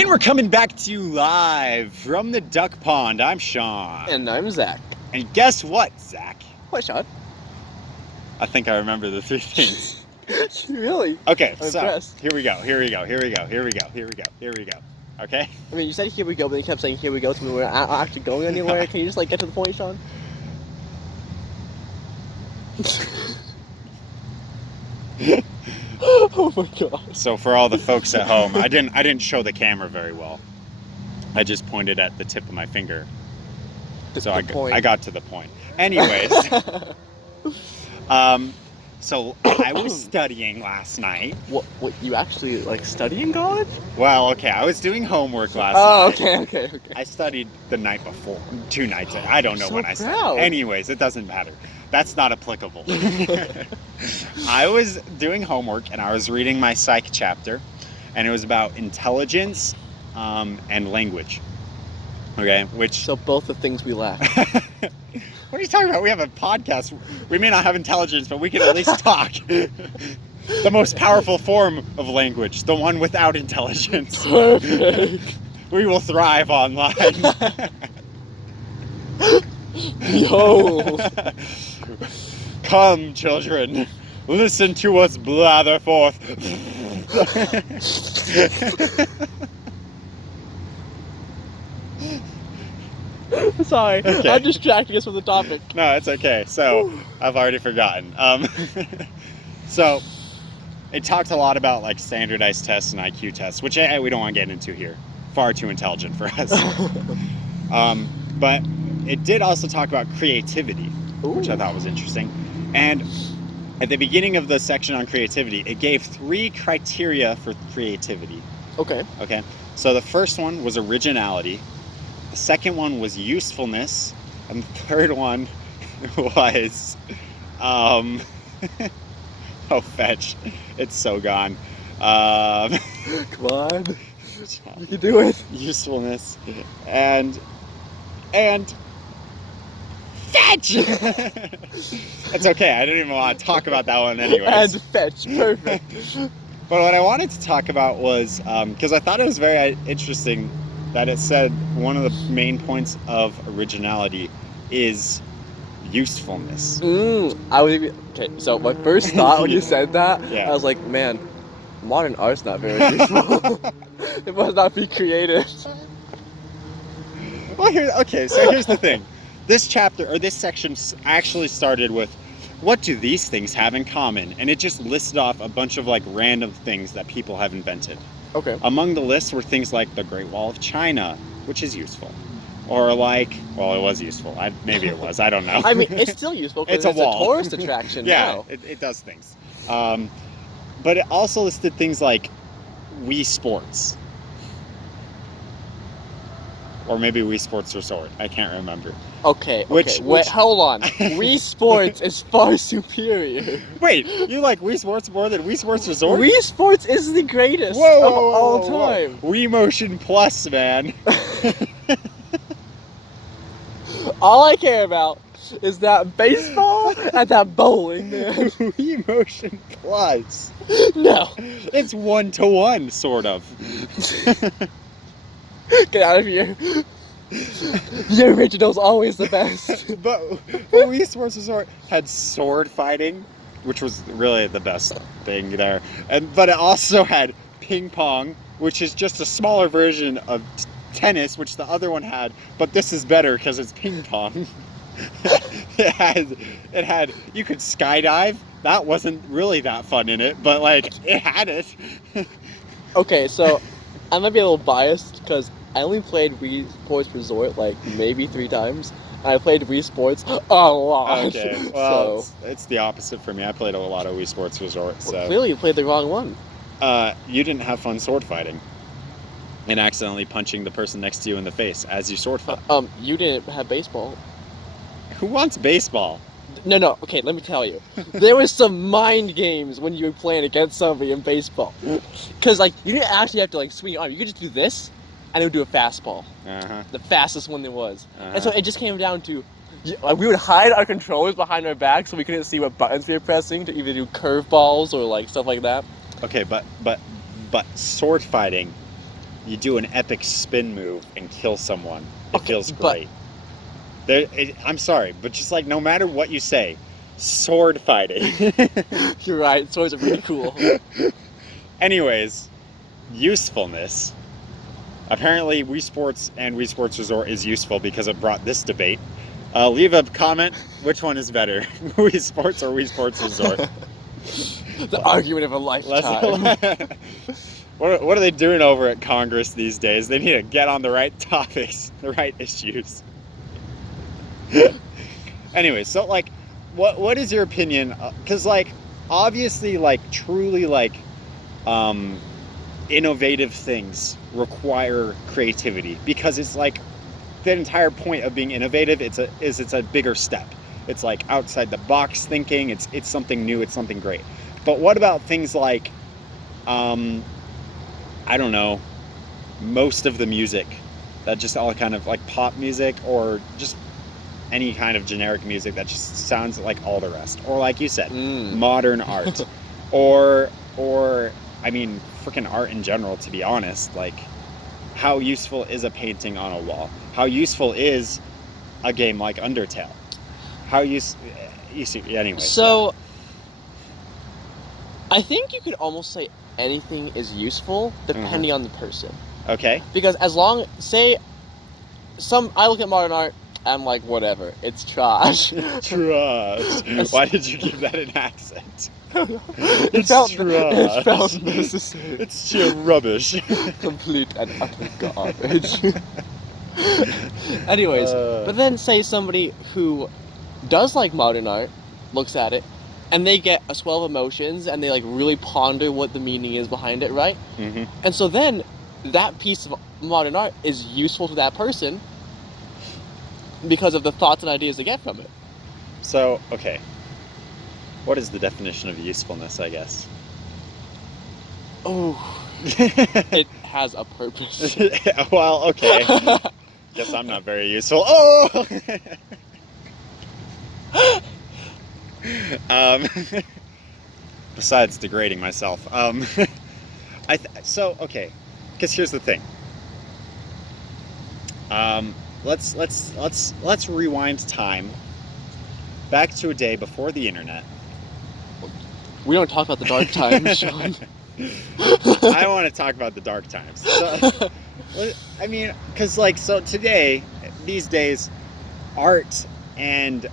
And we're coming back to you live from the duck pond. I'm Sean. And I'm Zach. And guess what, Zach? What, Sean? I think I remember the 3 things. Really? Okay, I'm so impressed. here we go. Okay? I mean, you said here we go, but then you kept saying here we go to me. We're not actually going anywhere. Can you just, get to the point, Sean? Oh my god. So for all the folks at home, I didn't show the camera very well. I just pointed at the tip of my finger. I got to the point. Anyways, so I was studying last night. What, you actually, studying college? Well, okay, I was doing homework last night. Oh, okay. I studied the night before, 2 nights. I don't know So when I proud. studied. Anyways, it doesn't matter. That's not applicable. I was doing homework and I was reading my psych chapter, and it was about intelligence and language. Okay, which... So both the things we lack. What are you talking about? We have a podcast. We may not have intelligence, but we can at least talk. The most powerful form of language, the one without intelligence. Perfect. We will thrive online. Yo. Come, children, listen to us blather forth. Sorry, Okay. I'm distracting us from the topic. No, it's okay. So, I've already forgotten. So, it talked a lot about standardized tests and IQ tests, which we don't want to get into here. Far too intelligent for us. But it did also talk about creativity, which I thought was interesting. And at the beginning of the section on creativity, it gave 3 criteria for creativity. Okay. Okay. So the first one was originality. The second one was usefulness. And the third one was, oh, fetch. It's so gone. Come on. You can do it. Usefulness and fetch. It's okay. I didn't even want to talk about that one anyways. And fetch. Perfect. But what I wanted to talk about was, because I thought it was very interesting that it said one of the main points of originality is usefulness. Okay, so my first thought when you said that, Yeah. I was like, man, modern art's not very useful. It must not be creative. Well, here's the thing. This chapter, or this section, actually started with, what do these things have in common? And it just listed off a bunch of random things that people have invented. Okay. Among the lists were things like the Great Wall of China, which is useful. Or well, it was useful. Maybe it was. I don't know. I mean, it's still useful because It's a wall. tourist attraction Yeah, now. it does things. But it also listed things like Wii Sports. Or maybe Wii Sports Resort. I can't remember. Okay. Which- Wait, hold on. Wii Sports is far superior. Wait, you like Wii Sports more than Wii Sports Resort? Wii Sports is the greatest of all time. Wii Motion Plus, man. All I care about is that baseball and that bowling, man. Wii Motion Plus. No. It's 1-to-1, sort of. Get out of here. The original's always the best. But Wii Sports Resort had sword fighting, which was really the best thing there. But it also had ping pong, which is just a smaller version of tennis, which the other one had. But this is better because it's ping pong. It had you could skydive. That wasn't really that fun in it, but it had it. Okay, so I might be a little biased because I only played Wii Sports Resort maybe 3 times. And I played Wii Sports a lot. Okay, well, So, it's the opposite for me. I played a lot of Wii Sports Resort, so... well, clearly you played the wrong one. You didn't have fun sword fighting. And accidentally punching the person next to you in the face as you sword fight. You didn't have baseball. Who wants baseball? No, okay, let me tell you. There was some mind games when you were playing against somebody in baseball. Because, you didn't actually have to, swing your arm. You could just do this, and it would do a fastball. Uh-huh. The fastest one there was. Uh-huh. And so it just came down to, we would hide our controllers behind our back so we couldn't see what buttons we were pressing to either do curveballs or, stuff like that. Okay, but sword fighting you do an epic spin move and kill someone. It Okay, feels but- great. I'm sorry, but just like no matter what you say, sword fighting. You're right. Swords are pretty cool. Anyways, usefulness. Apparently, Wii Sports and Wii Sports Resort is useful because it brought this debate. Leave a comment. Which one is better, Wii Sports or Wii Sports Resort? The argument of a lifetime. What are they doing over at Congress these days? They need to get on the right topics, the right issues. Anyway, so like, what is your opinion? Because like, obviously, like truly like, innovative things require creativity because it's like the entire point of being innovative. It's a bigger step. It's like outside the box thinking. It's something new. It's something great. But what about things like, I don't know, most of the music that just all kind of like pop music or just any kind of generic music that just sounds like all the rest, or like you said, modern art, or I mean, freaking art in general. To be honest, like, how useful is a painting on a wall? How useful is a game like Undertale? How you see anyway? So, I think you could almost say anything is useful depending on the person. Okay. Because as long, say, I look at modern art, I'm like, whatever, it's trash. Trash. Why did you give that an accent? It felt necessary. It's sheer rubbish. Complete and utter garbage. Anyways, but then say somebody who does like modern art looks at it, and they get a swell of emotions, and they like really ponder what the meaning is behind it, right? Mm-hmm. And so then that piece of modern art is useful to that person because of the thoughts and ideas they get from it. So, okay. What is the definition of usefulness, I guess? Oh, it has a purpose. Well, okay. Guess I'm not very useful. Oh! Besides degrading myself. So, okay. Because here's the thing. Let's rewind time back to a day before the internet. We don't talk about the dark times, Sean. I want to talk about the dark times. So, I mean, because like, so today, these days, art and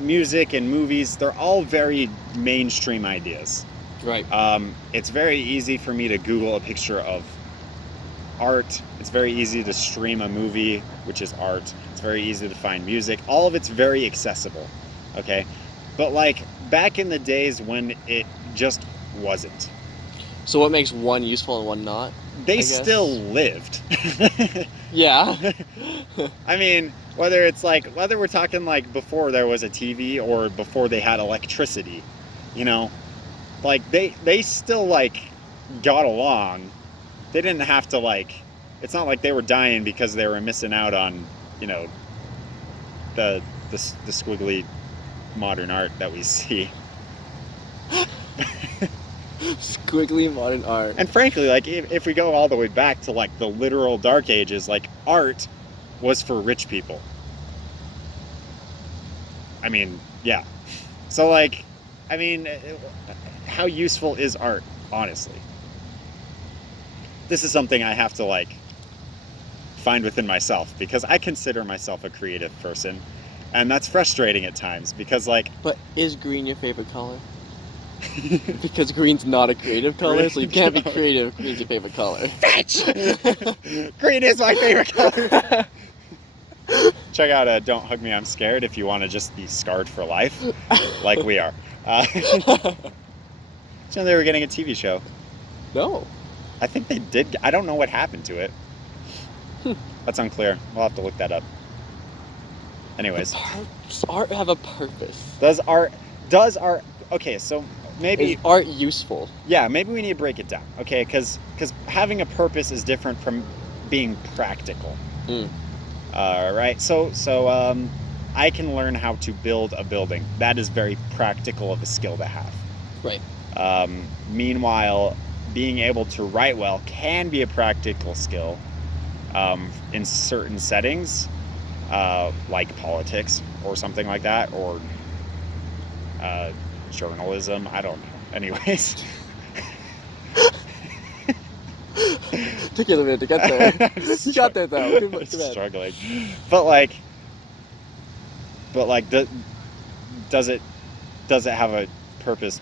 music and movies, they're all very mainstream ideas. Right. It's very easy for me to Google a picture of art. It's very easy to stream a movie, which is art. It's very easy to find music. All of it's very accessible, okay? But like back in the days when it just wasn't. So what makes one useful and one not? They still lived. Yeah. I mean, whether we're talking like before there was a TV or before they had electricity, you know, like they still like got along. They didn't have to like, it's not like they were dying because they were missing out on, you know, the squiggly modern art that we see. Squiggly modern art. And frankly, like if we go all the way back to like the literal dark ages, like art was for rich people. I mean, yeah. So like, I mean, how useful is art, honestly? This is something I have to like find within myself because I consider myself a creative person, and that's frustrating at times because like. But is green your favorite color? Because green's not a creative color, so you can't be creative if green's your favorite color. Fetch! Green is my favorite color. Check out Don't Hug Me, I'm Scared if you want to just be scarred for life, like we are. So they were getting a TV show. No. I think they did. I don't know what happened to it. That's unclear. We'll have to look that up. Anyways. Does art have a purpose? Does art... Okay, so maybe... Is art useful? Yeah, maybe we need to break it down. Okay, because having a purpose is different from being practical. Right? So I can learn how to build a building. That is very practical of a skill to have. Right. Meanwhile, being able to write well can be a practical skill in certain settings, like politics or something like that, or journalism. I don't know. Anyways. Took you a minute to get there. You got there though. Too bad. Struggling. But does it have a purpose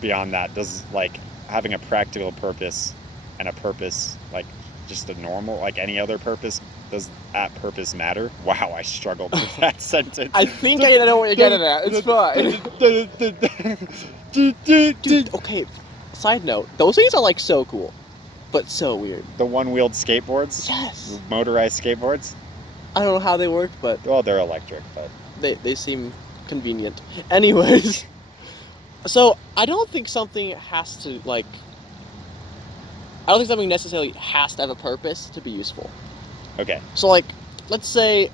beyond that? Does like having a practical purpose and a purpose like just a normal like any other purpose, does that purpose matter? Wow, I struggled with that sentence. I think I know what you're getting at. It's fine. Dude, okay. Side note: those things are like so cool, but so weird. The one-wheeled skateboards? Yes. Motorized skateboards? I don't know how they work, but Well, they're electric, but they seem convenient. Anyways, so I don't think something has to like. I don't think something necessarily has to have a purpose to be useful. okay. So like, let's say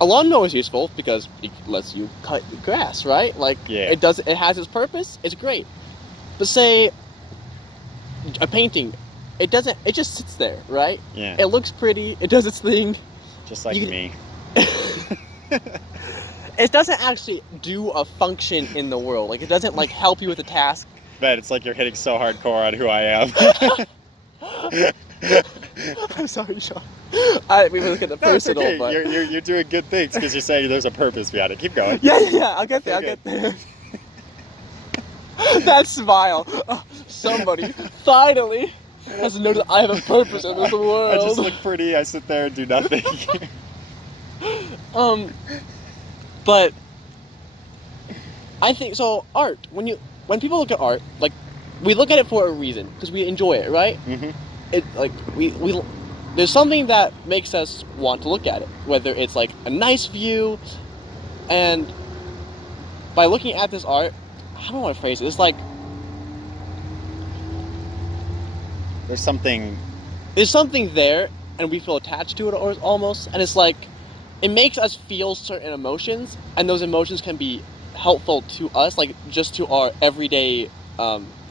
a lawnmower is useful because it lets you cut the grass, right? Like, Yeah. it has its purpose. It's great. But say a painting, it doesn't. It just sits there, right? Yeah. It looks pretty. It does its thing. Just like you- me. It doesn't actually do a function in the world. Like, it doesn't like help you with a task. Bet it's like you're hitting so hardcore on who I am. I'm sorry, Sean. We were looking at the No, it's personal, okay. but You're doing good things because you're saying there's a purpose behind it. Keep going. yeah. I'll get there. Okay. I'll get there. That smile. Oh, somebody finally has noticed I have a purpose in this world. I just look pretty. I sit there and do nothing. But I think so. Art. When people look at art, like we look at it for a reason because we enjoy it, right? Mm-hmm. It like we there's something that makes us want to look at it, whether it's like a nice view, and by looking at this art, I don't know how to phrase it. It's like There's something. there, and we feel attached to it, or almost, and it's like it makes us feel certain emotions, and those emotions can be helpful to us, like just to our everyday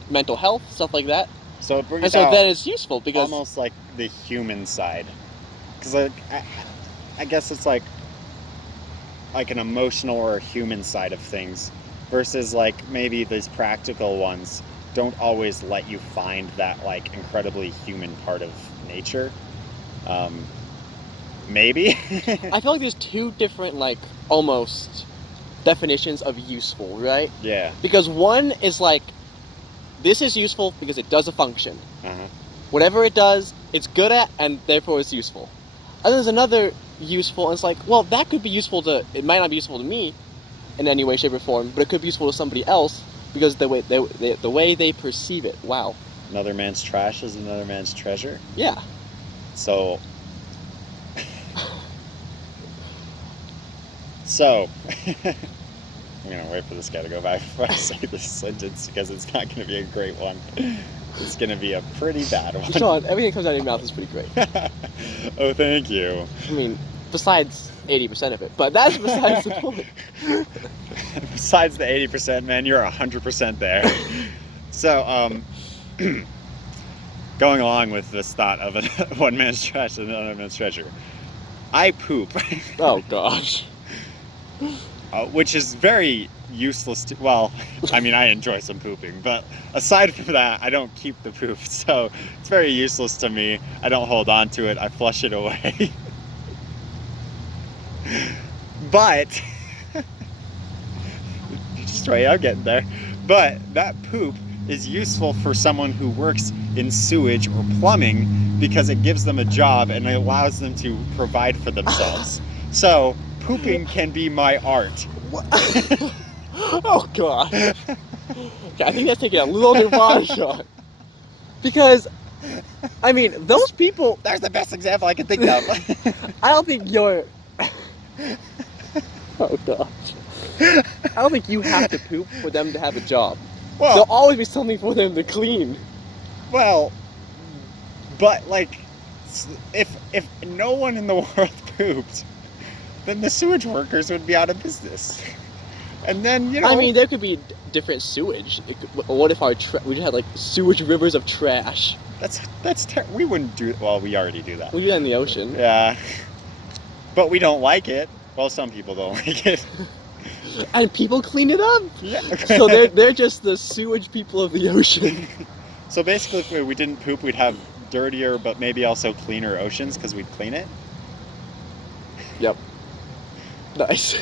mental health, stuff like that. So it brings And so out then it's useful because almost like the human side, because like, I guess it's like an emotional or a human side of things, versus like maybe these practical ones don't always let you find that like incredibly human part of nature. Maybe. I feel like there's two different like almost definitions of useful, right? Yeah. Because one is like this is useful because it does a function. Uh-huh. Whatever it does, it's good at, and therefore it's useful. And there's another useful, and it's like, well, that could be useful to. It might not be useful to me, in any way, shape, or form, but it could be useful to somebody else because the way they perceive it. Wow. Another man's trash is another man's treasure. Yeah. So. I'm gonna wait for this guy to go by before I say this sentence because it's not gonna be a great one. It's gonna be a pretty bad one. Sean, everything that comes out of your mouth is pretty great. Oh, thank you. I mean, besides 80% of it, but that's besides the point. Besides the 80%, man, you're 100% there. So, going along with this thought of one man's trash and another man's treasure, I poop. Oh gosh. Which is very useless to, well, I mean, I enjoy some pooping, but aside from that, I don't keep the poop, so it's very useless to me. I don't hold on to it, I flush it away. But, just wait, I'm getting there. But that poop is useful for someone who works in sewage or plumbing because it gives them a job and it allows them to provide for themselves. So, pooping can be my art. What? Oh god. Okay, I think that's taking a little too far, Sean. Because, I mean, those people. That's the best example I can think of. I don't think you're. Oh gosh. I don't think you have to poop for them to have a job. Well, There'll always be something for them to clean. well, but like, if no one in the world pooped, then the sewage workers would be out of business. And then, you know... I mean, there could be different sewage. What if we just had like sewage rivers of trash? we wouldn't do... Well, we already do that. We do that in the ocean. Yeah. But we don't like it. Well, some people don't like it. And people clean it up. Yeah. So they're just the sewage people of the ocean. So basically, if we didn't poop, we'd have dirtier, but maybe also cleaner oceans because we'd clean it. Yep. Nice.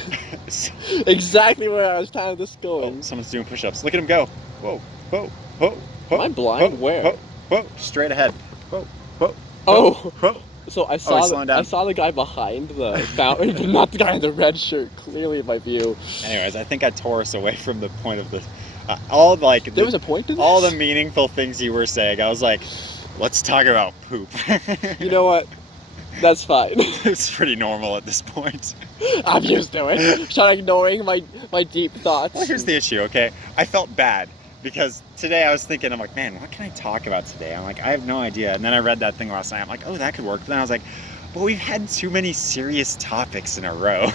Exactly where I was trying to this going. Oh, someone's doing push-ups. Look at him go. Whoa, whoa, whoa, whoa. Am I blind? Whoa, Where? Whoa, whoa, straight ahead. Whoa, whoa. Oh. Whoa. So I he's saw slowing down. I saw the guy behind the fountain, but not the guy in the red shirt. Clearly in my view. Anyways, I think I tore us away from the point of the all like there was a point to this? all the meaningful things you were saying. I was like, let's talk about poop. You know what? That's fine. It's pretty normal at this point. I'm used to it. Start ignoring my deep thoughts. Well, here's the issue, okay? I felt bad because today I was thinking, I'm like, man, what can I talk about today? I'm like, I have no idea. And then I read that thing last night. I'm like, oh, that could work. But then I was like, well, we've had too many serious topics in a row.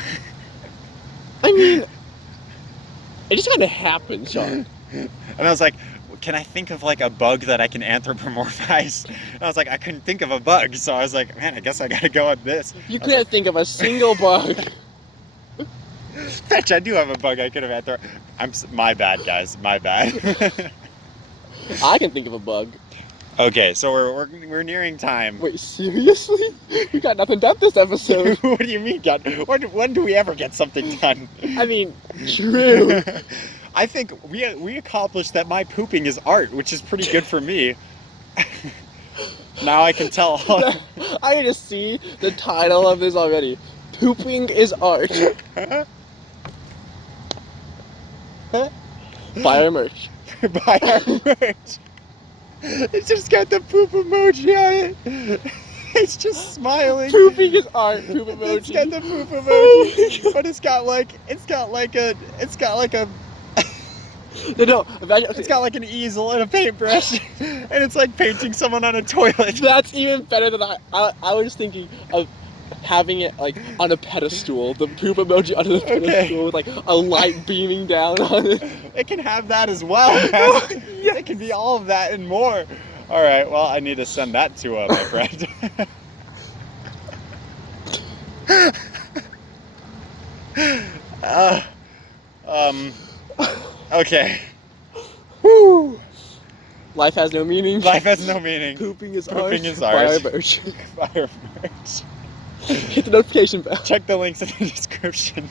I mean, it just kind of happened, Sean. And I was like, can I think of like a bug that I can anthropomorphize? And I was like, I couldn't think of a bug. So I was like, man, I guess I gotta go on this. You couldn't think of a single bug. Fetch, I do have a bug I could have my bad, guys. My bad. I can think of a bug. Okay, so we're nearing time. Wait, seriously? We got nothing done this episode. What do you mean, God? When do we ever get something done? I mean, true. I think we accomplished that my pooping is art, which is pretty good for me. Now I can tell. I can just see the title of this already. Pooping is art. Buy our merch. Buy our merch. It's just got the poop emoji on it. It's just smiling. Pooping is art. Poop emoji. It's got the poop emoji, but it's got like a. No, imagine, okay. It's got like an easel and a paintbrush, and it's like painting someone on a toilet. That's even better than I was thinking of having it like on a pedestal, the poop emoji on the pedestal with like a light beaming down on it. It can have that as well. Yes. It can be all of that and more. All right, well, I need to send that to my friend. Okay. Woo. Life has no meaning. Life has no meaning. Pooping is art. Pooping is art. Buy our merch. Buy our merch. Hit the notification bell. Check the links in the description.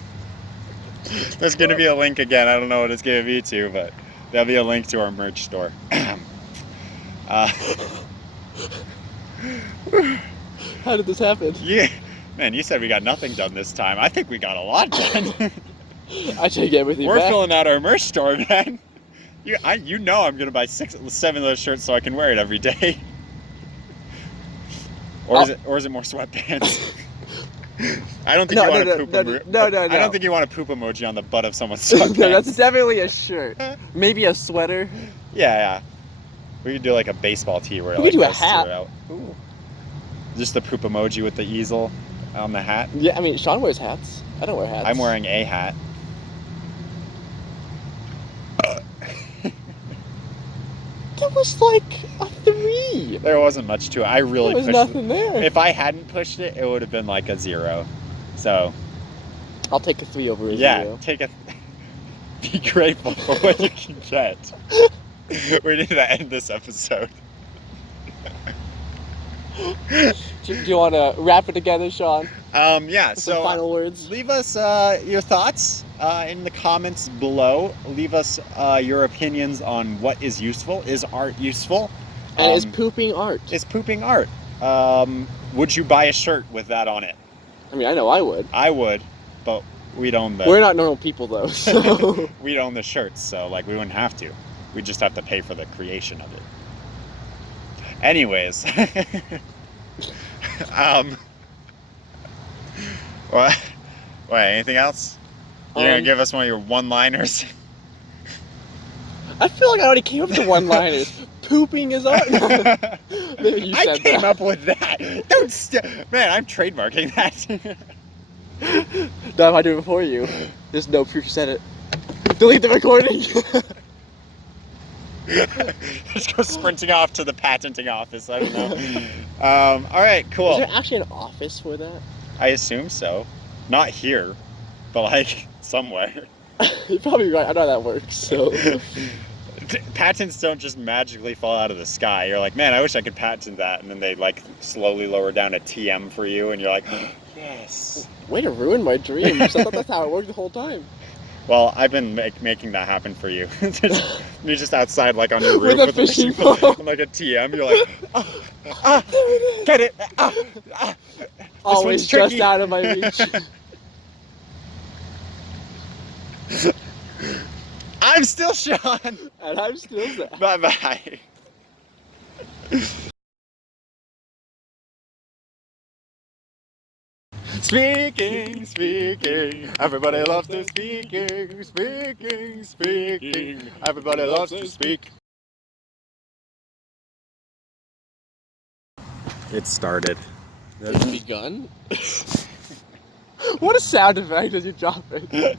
There's going to be a link again. I don't know what it's going to be to, but there'll be a link to our merch store. How did this happen? Yeah. Man, you said we got nothing done this time. I think we got a lot done. I take everything We're back. filling out our merch store, man. You know I'm going to buy 7 of those shirts so I can wear it every day. Or is it more sweatpants? I don't think you want to poop emoji. No. I don't think you want a poop emoji on the butt of someone's sweatpants. No, that's definitely a shirt. Maybe a sweater. Yeah. We could do like a baseball tee where We like could do a goes hat. throughout. Ooh. Just the poop emoji with the easel on the hat. Yeah, I mean, Sean wears hats. I don't wear hats. I'm wearing a hat. That was like a 3. There wasn't much to it. I really There was pushed nothing there. If I hadn't pushed it, it would have been like a 0. So I'll take a 3 over a 0. yeah, be grateful for what you can get. We need to end this episode. Do you want to wrap it together, Sean? Yeah. With So some final words. leave us your thoughts in the comments below. Leave us your opinions on what is useful. Is art useful? And is pooping art? Is pooping art? Would you buy a shirt with that on it? I mean, I know I would. I would, but we'd own the. We're not normal people, though, so. We'd own the shirts, so like we wouldn't have to. We'd just have to pay for the creation of it. Anyways. What? Wait, anything else? You're gonna give us one of your one-liners? I feel like I already came up with the one-liners. Pooping is art. Maybe you said I came up with that. Man, I'm trademarking that. No, if I do it before you, there's no proof you said it. Delete the recording. Just go sprinting off to the patenting office. I don't know. All right, cool. Is there actually an office for that? I assume so. Not here, but like somewhere. You're probably right. I know how that works. So Patents don't just magically fall out of the sky. You're like, man, I wish I could patent that, and then they like slowly lower down a TM for you, and you're like, yes. way to ruin my dreams. I thought that's how it worked the whole time. Well, I've been making that happen for you. You're just outside, like on your roof With a fishing pole, like a TM. You're like, get it, always just out of my reach. I'm still Sean. And I'm still Zach. Bye bye. Speaking, everybody loves to speaking, everybody loves to speak. It started. It's begun? What a sound effect as you drop it.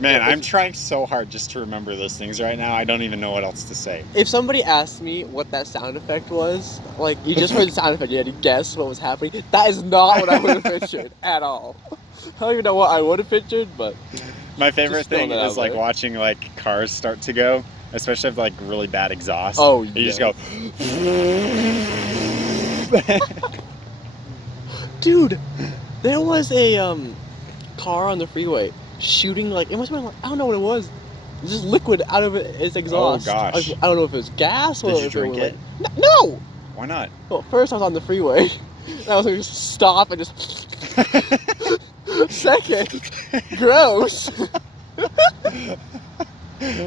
Man, I'm trying so hard just to remember those things right now. I don't even know what else to say. If somebody asked me what that sound effect was, like, you just heard the sound effect, you had to guess what was happening, that is not what I would have pictured at all. I don't even know what I would have pictured, but... My favorite thing is, like, watching, like, cars start to go, especially if, like, really bad exhaust. Oh, you yeah. just go... Dude, there was a, car on the freeway shooting, like, it must have been, like, I don't know what it was. It was just liquid out of its exhaust. Oh, gosh. I don't know if it was gas or Did you if drink it? it? No! Why not? Well, first I was on the freeway. And I was like, just stop and just... Second, gross.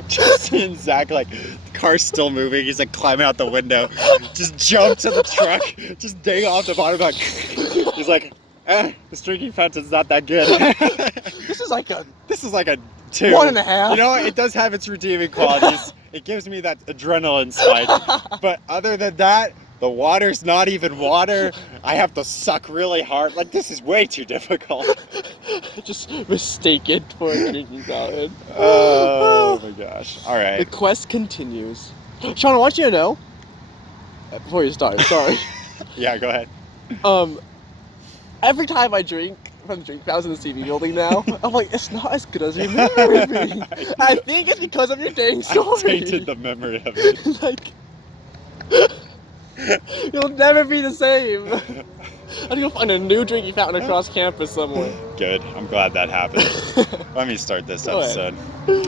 Just seeing Zach, like, the car's still moving. He's like climbing out the window. Just jump to the truck. Just dang off the bottom. Like, he's like, this drinking fountain's not that good. This is like a 2. 1.5. You know what? It does have its redeeming qualities. It gives me that adrenaline spike. But other than that, the water's not even water. I have to suck really hard. Like, this is way too difficult. Just mistaken for a drinking fountain. Oh my gosh. All right. The quest continues. Sean, I want you to know, before you start, sorry. Yeah, go ahead. Every time I drink from the drink fountain in the TV building now, I'm like, it's not as good as you remember it being. I think it's because of your dang story. I tainted the memory of it. Like, you'll never be the same. I need to go find a new drinking fountain across campus somewhere. Good. I'm glad that happened. Let me start this Go episode. ahead.